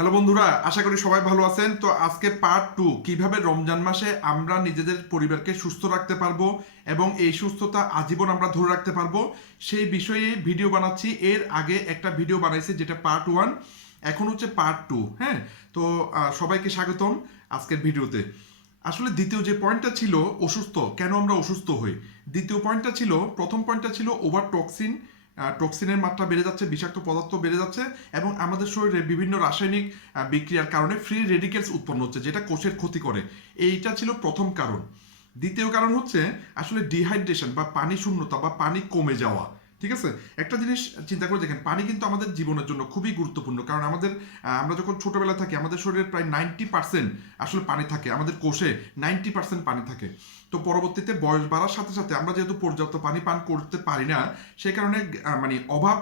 Hello বন্ধুরা, আশা করি সবাই ভালো আছেন। তো আজকে পার্ট 2, কিভাবে রমজান মাসে আমরা নিজেদের পরিবারকে সুস্থ রাখতে পারবো এবং এই সুস্থতা আজীবন আমরা ধরে রাখতে পারবো সেই বিষয়ে ভিডিও বানাচ্ছি। এর আগে একটা ভিডিও বানাইছি যেটা পার্ট 1, এখন হচ্ছে পার্ট 2। হ্যাঁ, তো সবাইকে স্বাগতম আজকের ভিডিওতে। আসলে দ্বিতীয় যে পয়েন্টটা ছিল অসুস্থ, কেন আমরা অসুস্থ হই, দ্বিতীয় পয়েন্টটা ছিল, প্রথম পয়েন্টটা ছিল ওভার টক্সিন, টক্সিনের মাত্রা বেড়ে যাচ্ছে, বিষাক্ত পদার্থ বেড়ে যাচ্ছে এবং আমাদের শরীরে বিভিন্ন রাসায়নিক বিক্রিয়ার কারণে ফ্রি রেডিকেলস উৎপন্ন হচ্ছে যেটা কোষের ক্ষতি করে। এইটা ছিল প্রথম কারণ। দ্বিতীয় কারণ হচ্ছে আসলে ডিহাইড্রেশন বা পানি শূন্যতা বা পানি কমে যাওয়া। ঠিক আছে, একটা জিনিস চিন্তা করে দেখেন, পানি কিন্তু আমাদের জীবনের জন্য খুবই গুরুত্বপূর্ণ। কারণ আমরা যখন ছোটবেলা থাকি আমাদের শরীরের প্রায় 90% আসলে পানি থাকে, আমাদের কোষে 90% পানি থাকে। তো পরবর্তীতে বয়স বাড়ার সাথে সাথে আমরা যেহেতু পর্যাপ্ত পানি পান করতে পারি না, সেই কারণে মানে অভাব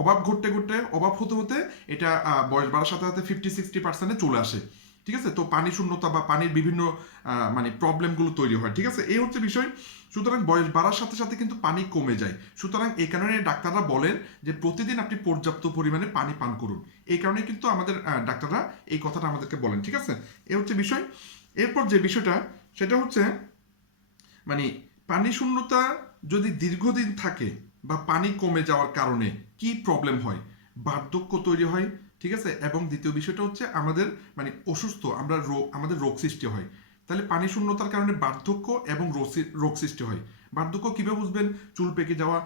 অভাব ঘটতে ঘটতে, অভাব হতে হতে এটা বয়স বাড়ার সাথে সাথে 50-60% চলে আসে। ঠিক আছে, তো পানি শূন্যতা বা পানির বিভিন্ন মানে প্রবলেমগুলো তৈরি হয়। ঠিক আছে, এই হচ্ছে বিষয়। সুতরাং বয়স বাড়ার সাথে সাথে কিন্তু পানি কমে যায়। সুতরাং এই কারণে ডাক্তাররা বলেন যে প্রতিদিন আপনি পর্যাপ্ত পরিমাণে পানি পান করুন। এই কারণে কিন্তু আমাদের ডাক্তাররা এই কথাটা আমাদেরকে বলেন। ঠিক আছে, এই হচ্ছে বিষয়। এরপর যে বিষয়টা সেটা হচ্ছে মানে পানি শূন্যতা যদি দীর্ঘদিন থাকে বা পানি কমে যাওয়ার কারণে কি প্রবলেম হয়, বার্ধক্য তৈরি হয়। ঠিক আছে, এবং দ্বিতীয় বিষয়টা হচ্ছে আমাদের মানে অসুস্থ, আমাদের রোগ সৃষ্টি হয়। তাহলে পানি শূন্যতার কারণে বার্ধক্য এবং রোগ সৃষ্টি হয়। বার্ধক্য কীভাবে বুঝবেন? চুল পেকে যাওয়া,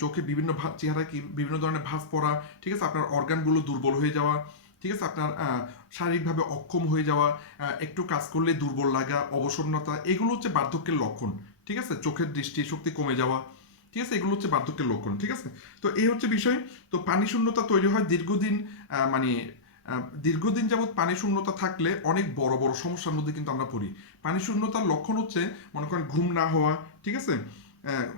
চোখে বিভিন্ন চেহারা কি বিভিন্ন ধরনের ভাঁজ পড়া। ঠিক আছে, আপনার অর্গানগুলো দুর্বল হয়ে যাওয়া। ঠিক আছে, আপনার শারীরিকভাবে অক্ষম হয়ে যাওয়া, একটু কাজ করলে দুর্বল লাগা, অবসন্নতা, এগুলো হচ্ছে বার্ধক্যের লক্ষণ। ঠিক আছে, চোখের দৃষ্টি শক্তি কমে যাওয়া, ঠিক আছে, এগুলো হচ্ছে বার্ধক্যের লক্ষণ। ঠিক আছে, তো এই হচ্ছে বিষয়। তো পানি শূন্যতা তৈরি হয় দীর্ঘদিন, মানে দীর্ঘদিন যাবৎ পানি শূন্যতা থাকলে অনেক বড় বড় সমস্যার মধ্যে কিন্তু আমরা পড়ি। পানি শূন্যতার লক্ষণ হচ্ছে মনে করেন ঘুম না হওয়া। ঠিক আছে,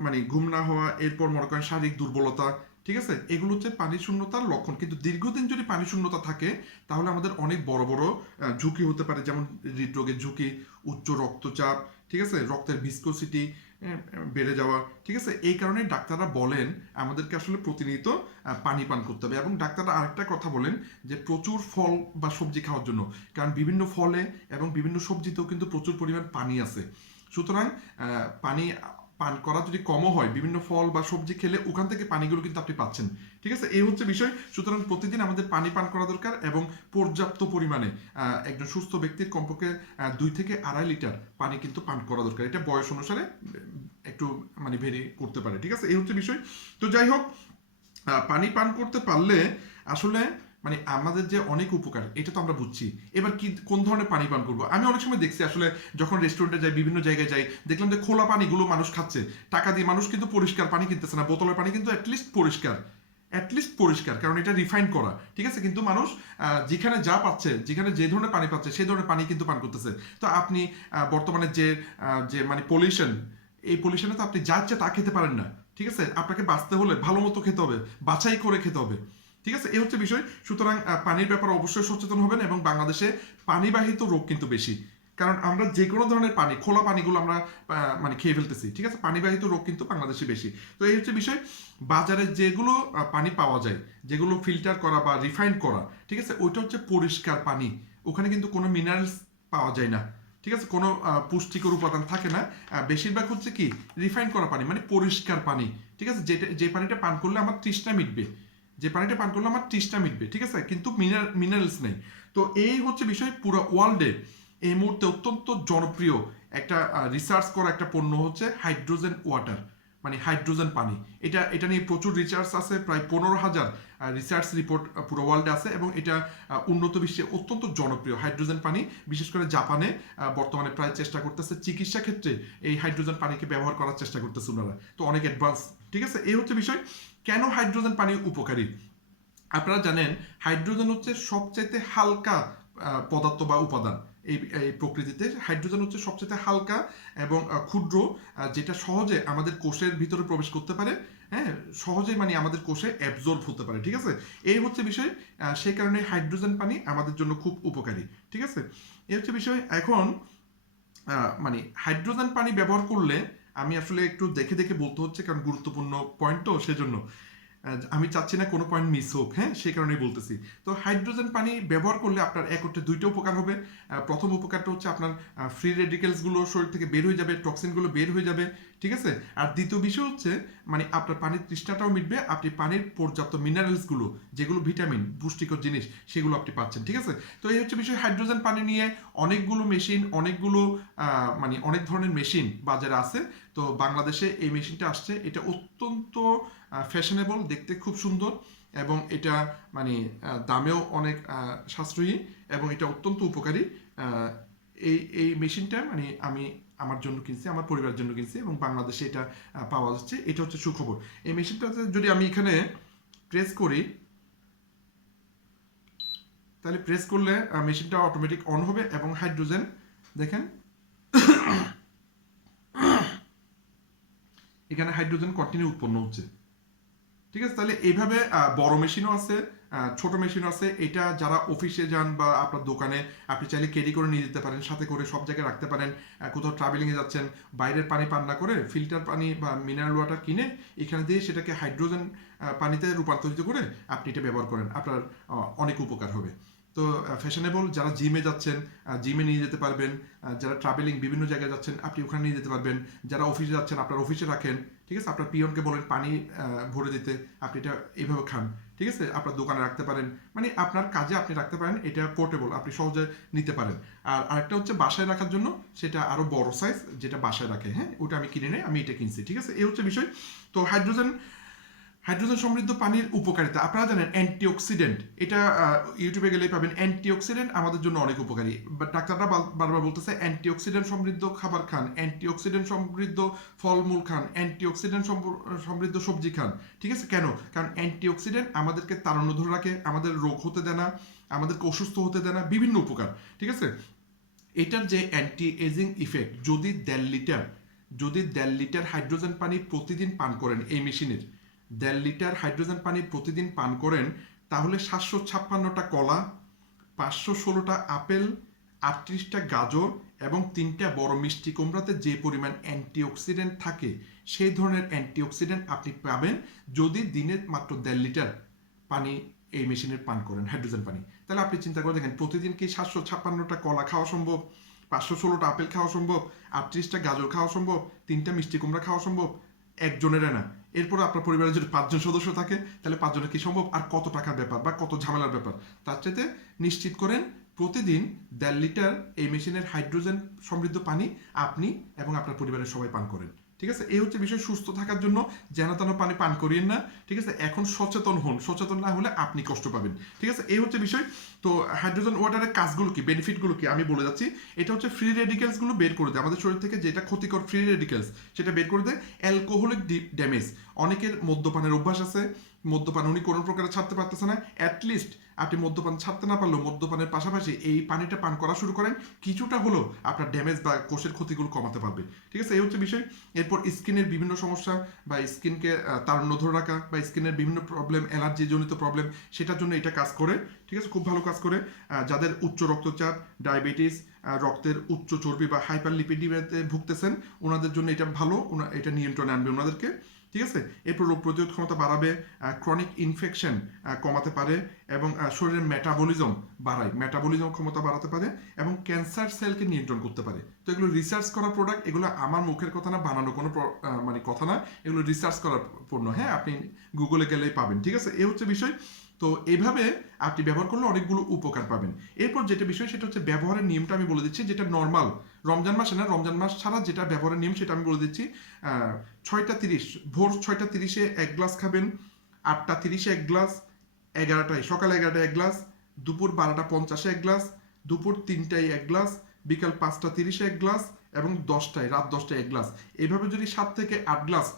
মানে ঘুম না হওয়া, এরপর মনে করেন শারীরিক দুর্বলতা। ঠিক আছে, এগুলো হচ্ছে পানি শূন্যতার লক্ষণ। কিন্তু দীর্ঘদিন যদি পানি শূন্যতা থাকে তাহলে আমাদের অনেক বড় বড় ঝুঁকি হতে পারে, যেমন হৃদরোগের ঝুঁকি, উচ্চ রক্তচাপ, ঠিক আছে, রক্তের ভিসকোসিটি বেড়ে যাওয়া। ঠিক আছে, এই কারণে ডাক্তাররা বলেন আমাদেরকে আসলে প্রতিনিয়ত পানি পান করতে হবে। এবং ডাক্তাররা আরেকটা কথা বলেন যে প্রচুর ফল বা সবজি খাওয়ার জন্য, কারণ বিভিন্ন ফলে এবং বিভিন্ন সবজিতেও কিন্তু প্রচুর পরিমাণ পানি আছে। সুতরাং পানি পান করা যদি কমও হয়, বিভিন্ন ফল বা সবজি খেলে ওখান থেকে পানিগুলো কিন্তু আপনি পাচ্ছেন। ঠিক আছে, এই হচ্ছে বিষয়। সুতরাং প্রতিদিন আমাদের পানি পান করা দরকার এবং পর্যাপ্ত পরিমাণে একজন সুস্থ ব্যক্তির কমপক্ষে 2 থেকে 2.5 লিটার পানি কিন্তু পান করা দরকার। এটা বয়স অনুসারে একটু মানে ভেরি করতে পারে। ঠিক আছে, এই হচ্ছে বিষয়। তো যাই হোক, পানি পান করতে পারলে আসলে মানে আমাদের যে অনেক উপকার এটা তো আমরা বুঝছি। এবার কি কোন ধরনের পানি পান করবো? আমি অনেক সময় দেখছি আসলে, যখন রেস্টুরেন্টে যাই, বিভিন্ন জায়গায় যাই, দেখলাম যে খোলা পানিগুলো মানুষ খাচ্ছে টাকা দিয়ে। মানুষ কিন্তু পরিষ্কার পানি কিনতেছে না, বোতলের পানি কিন্তু অ্যাটলিস্ট পরিষ্কার, কারণ এটা রিফাইন করা। ঠিক আছে, কিন্তু মানুষ যেখানে যা পাচ্ছে, যেখানে যে ধরনের পানি পাচ্ছে সেই ধরনের পানি কিন্তু পান করতেছে। তো আপনি বর্তমানে যে যে মানে পলিউশন, এই পলিউশনে তো আপনি যা ইচ্ছে তা খেতে পারেন না। ঠিক আছে, আপনাকে বাঁচতে হলে ভালো মতো খেতে হবে, বাছাই করে খেতে হবে। ঠিক আছে, এই হচ্ছে বিষয়। সুতরাং পানির ব্যাপারে অবশ্যই সচেতন হবেন। এবং বাংলাদেশে পানিবাহিত রোগ কিন্তু বেশি, কারণ আমরা যে কোনো ধরনের পানি, খোলা পানিগুলো আমরা মানে খেয়ে ফেলতেছি। ঠিক আছে, পানিবাহিত রোগ কিন্তু বাংলাদেশে বেশি। তো এই হচ্ছে বিষয়। বাজারে যেগুলো পানি পাওয়া যায়, যেগুলো ফিল্টার করা বা রিফাইন করা, ঠিক আছে, ওইটা হচ্ছে পরিষ্কার পানি। ওখানে কিন্তু কোনো মিনারেলস পাওয়া যায় না। ঠিক আছে, কোনো পুষ্টিকর উপাদান থাকে না। বেশিরভাগ হচ্ছে কি রিফাইন করা পানি, মানে পরিষ্কার পানি। ঠিক আছে, যে পানিটা পান করলে আমার তৃষ্ণা মিটবে, যে পানিটা পান করলে আমার তৃষ্ণা মিটবে। ঠিক আছে, কিন্তু মিনারেলস নেই। তো এই হচ্ছে বিষয়। পুরো ওয়ার্ল্ডে এই মুহূর্তে অত্যন্ত জনপ্রিয় একটা রিসার্চ করা একটা পণ্য হচ্ছে হাইড্রোজেন ওয়াটার, মানে হাইড্রোজেন পানি। এটা নিয়ে প্রচুর রিসার্চ আছে, প্রায় 15,000 রিসার্চ রিপোর্ট পুরো ওয়ার্ল্ডে আছে। এবং এটা উন্নত বিশ্বে অত্যন্ত জনপ্রিয় হাইড্রোজেন পানি। বিশেষ করে জাপানে বর্তমানে প্রায় চেষ্টা করতেছে চিকিৎসা ক্ষেত্রে এই হাইড্রোজেন পানিকে ব্যবহার করার চেষ্টা করতেছে ওনারা। তো অনেক অ্যাডভান্স। ঠিক আছে, এই হচ্ছে বিষয়। কেন হাইড্রোজেন পানি উপকারী? আপনারা জানেন হাইড্রোজেন হচ্ছে সবচাইতে হালকা পদার্থ বা উপাদান। এই প্রকৃতিতে হাইড্রোজেন হচ্ছে সবচেয়ে হালকা এবং ক্ষুদ্র, যেটা সহজে আমাদের কোষের ভিতরে প্রবেশ করতে পারে। হ্যাঁ, সহজে মানে আমাদের কোষে অ্যাবজর্ব হতে পারে। ঠিক আছে, এই হচ্ছে বিষয়। সেই কারণে হাইড্রোজেন পানি আমাদের জন্য খুব উপকারী। ঠিক আছে, এই হচ্ছে বিষয়। এখন মানে হাইড্রোজেন পানি ব্যবহার করলে আমি আসলে একটু দেখে দেখে বলতে হচ্ছে, কারণ গুরুত্বপূর্ণ পয়েন্ট তো সেজন্য। আমি চাচ্ছি না কোনো পয়েন্ট মিস হোক, হ্যাঁ, সেই কারণেই বলতেছি। তো হাইড্রোজেন পানি ব্যবহার করলে আপনার এক অর্থে দুইটা উপকার হবে। প্রথম উপকারটা হচ্ছে আপনার ফ্রি রেডিকেলসগুলো শরীর থেকে বের হয়ে যাবে, টক্সিনগুলো বের হয়ে যাবে, ঠিক আছে। আর দ্বিতীয় বিষয় হচ্ছে মানে আপনার পানির তৃষ্ণাটাও মিটবে, আপনি পানির পর্যাপ্ত মিনারেলসগুলো, যেগুলো ভিটামিন, পুষ্টিকর জিনিস, সেগুলো আপনি পাচ্ছেন, ঠিক আছে। তো এই হচ্ছে বিষয়। হাইড্রোজেন পানি নিয়ে অনেকগুলো মেশিন, অনেকগুলো মানে অনেক ধরনের মেশিন বাজারে আছে। তো বাংলাদেশে এই মেশিনটা আসছে, এটা অত্যন্ত ফ্যাশনেবল, দেখতে খুব সুন্দর, এবং এটা মানে দামেও অনেক সাশ্রয়ী, এবং এটা অত্যন্ত উপকারী। এই মেশিনটা মানে আমি আমার জন্য কিনছি, আমার পরিবারের জন্য কিনছি, এবং বাংলাদেশে এটা পাওয়া যাচ্ছে। এটা হচ্ছে সুখবর। এই মেশিনটাতে যদি আমি এখানে প্রেস করি, তাহলে প্রেস করলে মেশিনটা অটোমেটিক অন হবে, এবং হাইড্রোজেন দেখেন এখানে হাইড্রোজেন কন্টিনিউ উৎপন্ন হচ্ছে, ঠিক আছে। তাহলে এইভাবে বড় মেশিনও আছে, ছোট মেশিনও আছে। এটা যারা অফিসে যান বা আপনার দোকানে আপনি চাইলে ক্যারি করে নিয়ে যেতে পারেন, সাথে করে সব জায়গায় রাখতে পারেন। কোথাও ট্রাভেলিংয়ে যাচ্ছেন, বাইরের পানি পান না করে ফিল্টার পানি বা মিনারেল ওয়াটার কিনে এখানে দিয়ে সেটাকে হাইড্রোজেন পানিতে রূপান্তরিত করে আপনি এটা ব্যবহার করেন, আপনার অনেক উপকার হবে। তো ফ্যাশনেবল যারা জিমে যাচ্ছেন, জিমে নিয়ে যেতে পারবেন। যারা ট্রাভেলিং বিভিন্ন জায়গায় যাচ্ছেন, আপনি ওখানে নিয়ে যেতে পারবেন। যারা অফিসে যাচ্ছেন, আপনার অফিসে রাখেন, ঠিক আছে। আপনার পিয়নকে বলেন পানি ভরে দিতে, আপনি এটা এইভাবে খান, ঠিক আছে। আপনার দোকানে রাখতে পারেন, মানে আপনার কাজে আপনি রাখতে পারেন। এটা পোর্টেবল, আপনি সহজে নিতে পারেন। আর আরেকটা হচ্ছে বাসায় রাখার জন্য, সেটা আরো বড় সাইজ, যেটা বাসায় রাখে, হ্যাঁ, ওটা আমি কিনে নেই, আমি এটা কিনছি, ঠিক আছে। এই হচ্ছে বিষয়। তো হাইড্রোজেন সমৃদ্ধ পানির উপকারিতা আপনারা জানেন, অ্যান্টিঅক্সিডেন্ট, এটা ইউটিউবে গেলেই পাবেন। অ্যান্টিঅক্সিডেন্ট আমাদের জন্য অনেক উপকারী, বাট ডাক্তাররা বারবার বলতেছে অ্যান্টিঅক্সিডেন্ট সমৃদ্ধ খাবার খান, অ্যান্টিঅক্সিডেন্ট সমৃদ্ধ ফলমূল খান, অ্যান্টিঅক্সিডেন্ট সমৃদ্ধ সবজি খান, ঠিক আছে। কেন? কারণ অ্যান্টিঅক্সিডেন্ট আমাদেরকে তাড়ানো ধরে রাখে, আমাদের রোগ হতে দেয় না, আমাদেরকে অসুস্থ হতে দেয় না, বিভিন্ন উপকার, ঠিক আছে। এটার যে অ্যান্টি এজিং ইফেক্ট, যদি 1.5 লিটার হাইড্রোজেন পানি প্রতিদিন পান করেন, এই মেশিনের 1.5 লিটার হাইড্রোজেন পানি প্রতিদিন পান করেন, তাহলে 756টা কলা, 516টা আপেল, 38টা গাজর এবং 3টা বড় মিষ্টি কুমড়াতে যে পরিমাণ অ্যান্টিঅক্সিডেন্ট থাকে, সেই ধরনের অ্যান্টিঅক্সিডেন্ট আপনি পাবেন যদি দিনে মাত্র 1.5 লিটার পানি এই মেশিনের পান করেন, হাইড্রোজেন পানি। তাহলে আপনি চিন্তা করে দেখেন, প্রতিদিন কি 756টা কলা খাওয়া সম্ভব, 516টা আপেল খাওয়া সম্ভব, 38টা গাজর খাওয়া সম্ভব, 3টা মিষ্টি কুমড়া খাওয়া সম্ভব? একজনের না। এরপর আপনার পরিবারের যদি 5জন সদস্য থাকে, তাহলে 5জনের কি সম্ভব? আর কত টাকার ব্যাপার বা কত ঝামেলার ব্যাপার। তার চাইতে নিশ্চিত করেন প্রতিদিন 1.5 লিটার এই মেশিনের হাইড্রোজেন সমৃদ্ধ পানি আপনি এবং আপনার পরিবারের সবাই পান করেন, ঠিক আছে। এই হচ্ছে বিষয়। সুস্থ থাকার জন্য যেন তেন পানি পান করিয়েন না, ঠিক আছে। এখন সচেতন হন, সচেতন না হলে আপনি কষ্ট পাবেন, ঠিক আছে। এই হচ্ছে বিষয়। তো হাইড্রোজেন ওয়াটারের কাজগুলো কি, বেনিফিটগুলো কি আমি বলে যাচ্ছি। এটা হচ্ছে ফ্রি রেডিকেলসগুলো বের করে দেয় আমাদের শরীর থেকে, যেটা ক্ষতিকর ফ্রি রেডিকেলস সেটা বের করে দেয়। অ্যালকোহলিক ড্যামেজ, অনেকের মদ্যপানের অভ্যাস আছে, মদ্যপান উনি কোনো প্রকারে ছাড়তে পারতেছে না, অ্যাটলিস্ট আপনি মদ্যপান ছাড়তে না পারলেও মদ্যপানের পাশাপাশি এই পানিটা পান করা শুরু করেন, কিছুটা হলো আপনার ড্যামেজ বা কোষের ক্ষতিগুলো কমাতে পারবে, ঠিক আছে। এই হচ্ছে বিষয়। এরপর স্কিনের বিভিন্ন সমস্যা বা স্কিনকে তারুণ্য ধরে রাখা বা স্কিনের বিভিন্ন প্রবলেম, অ্যালার্জি জনিত প্রবলেম, সেটার জন্য এটা কাজ করে, ঠিক আছে, খুব ভালো কাজ করে। যাদের উচ্চ রক্তচাপ, ডায়াবেটিস, রক্তের উচ্চ চর্বি বা হাইপারলিপিডিমিয়াতে ভুগতেছেন, ওনাদের জন্য এটা ভালো, এটা নিয়ন্ত্রণে আনবে ওনাদেরকে, ঠিক আছে। এরপর রোগ প্রতিরোধ ক্ষমতা বাড়াবে, ক্রনিক ইনফেকশন কমাতে পারে, এবং শরীরের মেটাবলিজম বাড়ায়, মেটাবলিজম ক্ষমতা বাড়াতে পারে, এবং ক্যান্সার সেলকে নিয়ন্ত্রণ করতে পারে। তো এগুলো রিসার্চ করা প্রোডাক্ট, এগুলো আমার মুখের কথা না, বানানো কোনো মানে কথা না, এগুলো রিসার্চ করার পণ্য, হ্যাঁ, আপনি গুগলে গেলেই পাবেন, ঠিক আছে। এই হচ্ছে বিষয়। তো এইভাবে আপনি ব্যবহার করলে অনেকগুলো উপকার পাবেন। এরপর যেটা বিষয় সেটা হচ্ছে ব্যবহারের নিয়মটা আমি বলে দিচ্ছি, যেটা নর্মাল রমজান মাসে না, রমজান মাস ছাড়া যেটা ব্যবহারের নিয়ম সেটা আমি বলে দিচ্ছি। 6:30 ভোর 6:30 এক গ্লাস খাবেন, 8:30 এক গ্লাস, 11টায় সকাল 11টায় এক গ্লাস, দুপুর 12:50 এক গ্লাস, দুপুর 3টায় এক গ্লাস, বিকাল 5:30 এক গ্লাস, এবং রাত 10টায় এক গ্লাস। এইভাবে যদি 7 থেকে 8 গ্লাস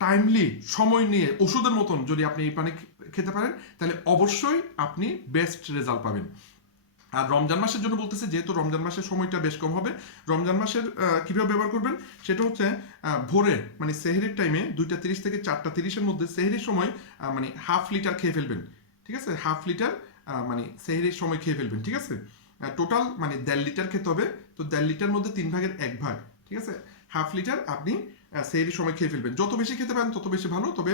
টাইমলি সময় নিয়ে ওষুধের মতন যদি আপনি এই পানি খেতে পারেন, তাহলে অবশ্যই আপনি বেস্ট রেজাল্ট পাবেন। আর রমজান মাসের জন্য বলতেছে, যেহেতু রমজান মাসের সময়টা বেশ কম হবে, রমজান মাসের কীভাবে ব্যবহার করবেন সেটা হচ্ছে ভোরে মানে সেহরির টাইমে 2:30 থেকে 4:30-এর মধ্যে সেহরির সময় মানে 1/2 লিটার খেয়ে ফেলবেন, ঠিক আছে। 1/2 লিটার মানে সেহরির সময় খেয়ে ফেলবেন, ঠিক আছে। টোটাল মানে 1.5 লিটার খেতে হবে। তো 1.5 লিটার মধ্যে 3 ভাগের 1 ভাগ, ঠিক আছে। 1/2 লিটার আপনি সেহরির সময় খেয়ে ফেলবেন। যত বেশি খেতে পারেন তত বেশি ভালো, তবে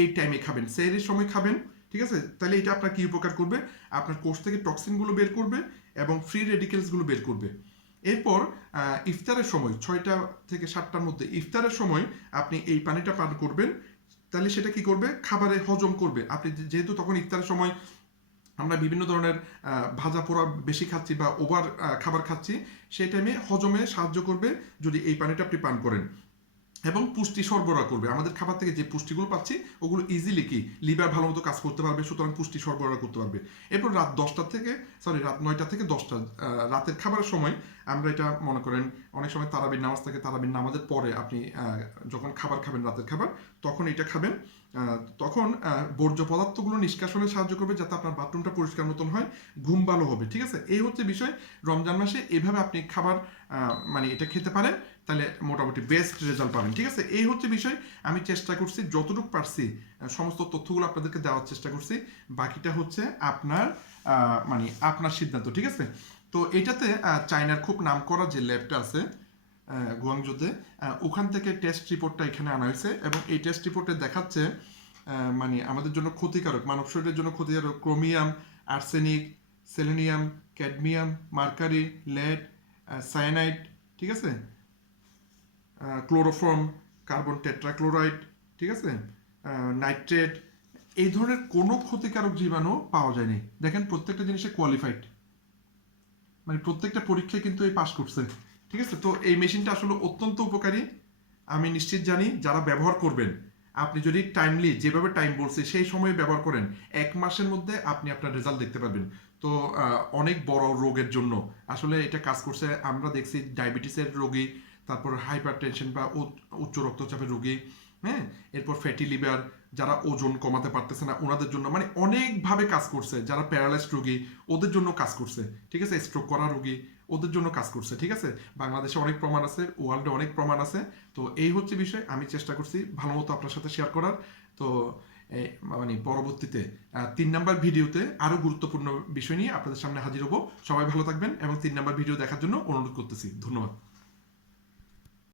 এই টাইমে খাবেন, সেহরির সময় খাবেন, ঠিক আছে? তাহলে এটা আপনার কি উপকার করবে, আপনার কোষ থেকে টক্সিনগুলো বের করবে এবং ফ্রি রেডিকেলসগুলো বের করবে। এরপর ইফতারের সময় 6টা থেকে 7টার মধ্যে ইফতারের সময় আপনি এই পানিটা পান করবেন। তাহলে সেটা কি করবে, খাবারে হজম করবে। আপনি যেহেতু তখন ইফতারের সময় আমরা বিভিন্ন ধরনের ভাজা পোড়া বেশি খাচ্ছি বা ওভার খাবার খাচ্ছি, সেই টাইমে হজমে সাহায্য করবে যদি এই পানিটা আপনি পান করেন। এবং পুষ্টি সরবরাহ করবে, আমাদের খাবার থেকে যে পুষ্টিগুলো পাচ্ছি ওগুলো ইজিলি কি লিভার ভালো মতো কাজ করতে পারবে, সুতরাং পুষ্টি সরবরাহ করতে পারবে। এরপর রাত 9টা থেকে 10টা রাতের খাবারের সময় আমরা এটা মনে করেন, অনেক সময় তারাবির নামাজ থাকে, তারাবির নামাজের পরে আপনি যখন খাবার খাবেন, রাতের খাবার, তখন এটা খাবেন। তখন বর্জ্য পদার্থগুলো নিষ্কাশনে সাহায্য করবে, যাতে আপনার বাথরুমটা পরিষ্কার মতন হয়, ঘুম ভালো হবে, ঠিক আছে? এই হচ্ছে বিষয়। রমজান মাসে এভাবে আপনি খাবার মানে এটা খেতে পারেন, তাহলে মোটামুটি বেস্ট রেজাল্ট পাবেন, ঠিক আছে? এই হচ্ছে বিষয়। আমি চেষ্টা করছি যতটুকু পারছি সমস্ত তথ্যগুলো আপনাদেরকে দেওয়ার চেষ্টা করছি, বাকিটা হচ্ছে আপনার মানে আপনার সিদ্ধান্ত, ঠিক আছে? তো এটাতে চায়নার খুব নামকরা যে ল্যাবটা আছে গুয়াংজোতে, ওখান থেকে টেস্ট রিপোর্টটা এখানে আনা হয়েছে এবং এই টেস্ট রিপোর্টে দেখাচ্ছে মানে আমাদের জন্য ক্ষতিকারক, মানব শরীরের জন্য ক্ষতিকারক chromium, arsenic, selenium, cadmium, mercury, lead, cyanide, ঠিক আছে, ক্লোরোফর্ম, কার্বন টেট্রাক্লোরাইড, ঠিক আছে, নাইট্রেট, এই ধরনের কোনো ক্ষতিকারক জীবাণু পাওয়া যায়নি। দেখেন প্রত্যেকটা জিনিসে কোয়ালিফাইড, মানে প্রত্যেকটা পরীক্ষায় কিন্তু এই পাস করছে, ঠিক আছে? তো এই মেশিনটা আসলে অত্যন্ত উপকারী। আমি নিশ্চিত জানি যারা ব্যবহার করবেন, আপনি যদি টাইমলি যেভাবে টাইম বলছে সেই সময়ে ব্যবহার করেন, 1 মাসের মধ্যে আপনি আপনার রেজাল্ট দেখতে পারবেন। তো অনেক বড় রোগের জন্য আসলে এটা কাজ করছে। আমরা দেখছি ডায়াবেটিসের রোগী, তারপর হাইপার টেনশন বা উচ্চ রক্তচাপের রোগী, হ্যাঁ, এরপর ফ্যাটি লিভার, যারা ওজন কমাতে পারতেছে না ওনাদের জন্য মানে অনেকভাবে কাজ করছে। যারা প্যারালাইজড রোগী ওদের জন্য কাজ করছে, ঠিক আছে? স্ট্রোক করা রোগী ওদের জন্য কাজ করছে, ঠিক আছে? বাংলাদেশে অনেক প্রমাণ আছে, ওয়ার্ল্ডে অনেক প্রমাণ আছে। তো এই হচ্ছে বিষয়, আমি চেষ্টা করছি ভালো মতো আপনার সাথে শেয়ার করার। তো মানে পরবর্তীতে 3 নাম্বার ভিডিওতে আরো গুরুত্বপূর্ণ বিষয় নিয়ে আপনাদের সামনে হাজির হব। সবাই ভালো থাকবেন এবং 3 নাম্বার ভিডিও দেখার জন্য অনুরোধ করতেছি। ধন্যবাদ।